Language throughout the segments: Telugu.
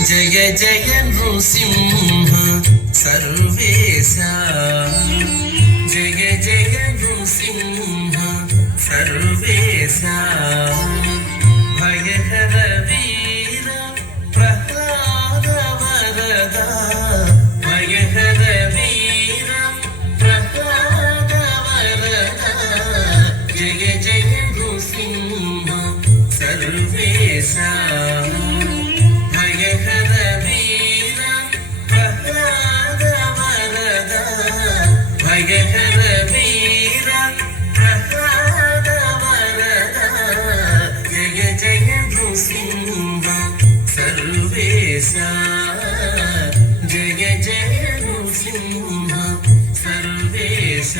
జయ జయ నృసింహ సర్వేశ జయ జయ నృసింహ సర్వేశ భయహర వీర ప్రహ్లాద వరద భయహర వీర ప్రహ్లాద వరద జయ జయ నృసింహ సర్వేశ భయహర వీర ప్రహ్లాద వరద భయహర వీర ప్రహ్లాద వరద జయ జయ నృసింహ సర్వేశ జయ జయ నృసింహ సర్వేశ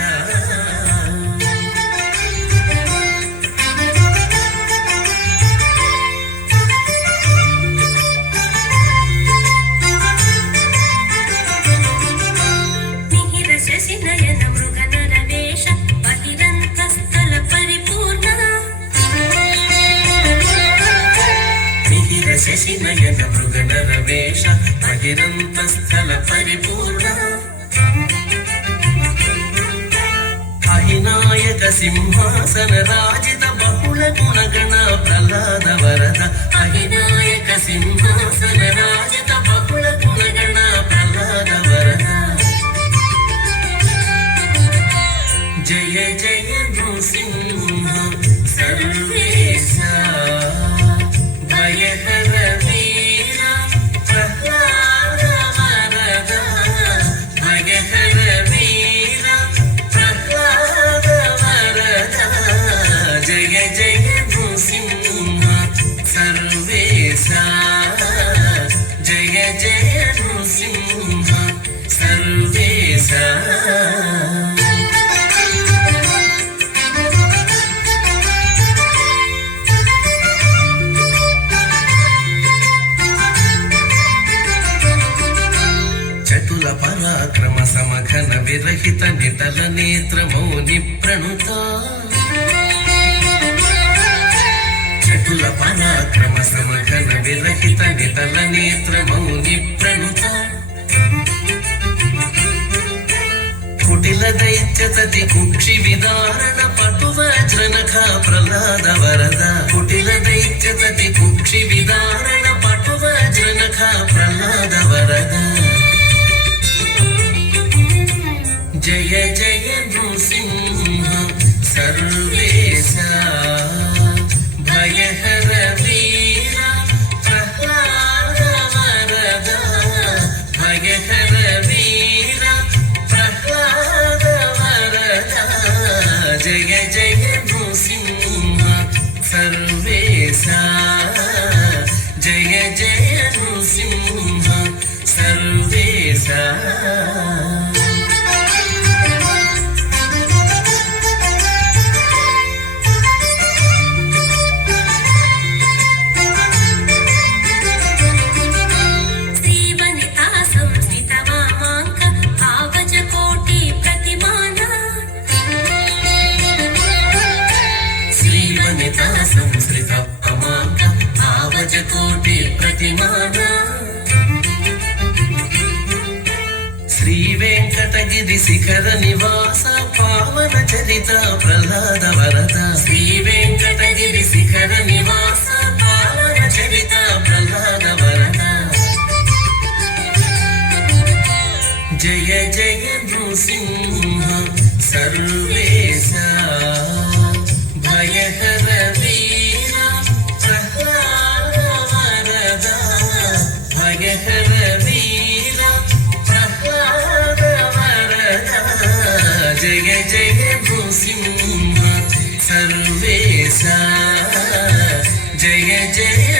శశినయన మృగనరవేష బహిరంతస్థల పరిపూర్ణ అహినాయక సింహాసన రాజిత బహుళ గుణగణ ప్రహ్లాద వరద అహినాయక సింహాసన రాజిత బహుళ గుణగణ ప్రహ్లాద వరద జయ జయ నృసింహ సర్వేశ భయహర వీర ప్రహ్లాద వరద భయహర వీర ప్రహ్లాద వరద జయ జయ నృసింహ సర్వేశ జయ జయ నృసింహ సర్వేశ చతుల పరాక్రమ సమఘన విరహిత నిటల నేత్ర మౌని ప్రణుత చతుల పరాక్రమ సమఘన విరహిత నిటల నేత్ర మౌని ప్రణుత కుటిల దైత్యతతి కుక్షి విదారణ పటు వజ్రనఖ ప్రహ్లాద వరద కుటిల దైత్యతతి కుక్షి విదారణ పటు వజ్రనఖ ప్రహ్లాద వరద జయ జయ నృసింహ సర్వేశ భయహర వీర ప్రహ్లాద వరద భయహర వీర ప్రహ్లాద వరద జయ జయ నృసింహ సర్వేశ జయ జయ నృసింహ సర్వేశ సంస్కృత అమాంక ఆవజకోటి ప్రతిమాన శ్రీ వెంకటగిరి శిఖర నివాస పావన చరిత ప్రహ్లాద వరద శ్రీ వెంకటగిరి శిఖర నివాస పావన చరిత ప్రహ్లాద వరద జయ జయ నృసింహ సర్వేశ భయహర వీర ప్రహ్లాద వరద భయహర వీర ప్రహ్లాద వరద జయ జయ నృసింహ సర్వేశ జయ జయ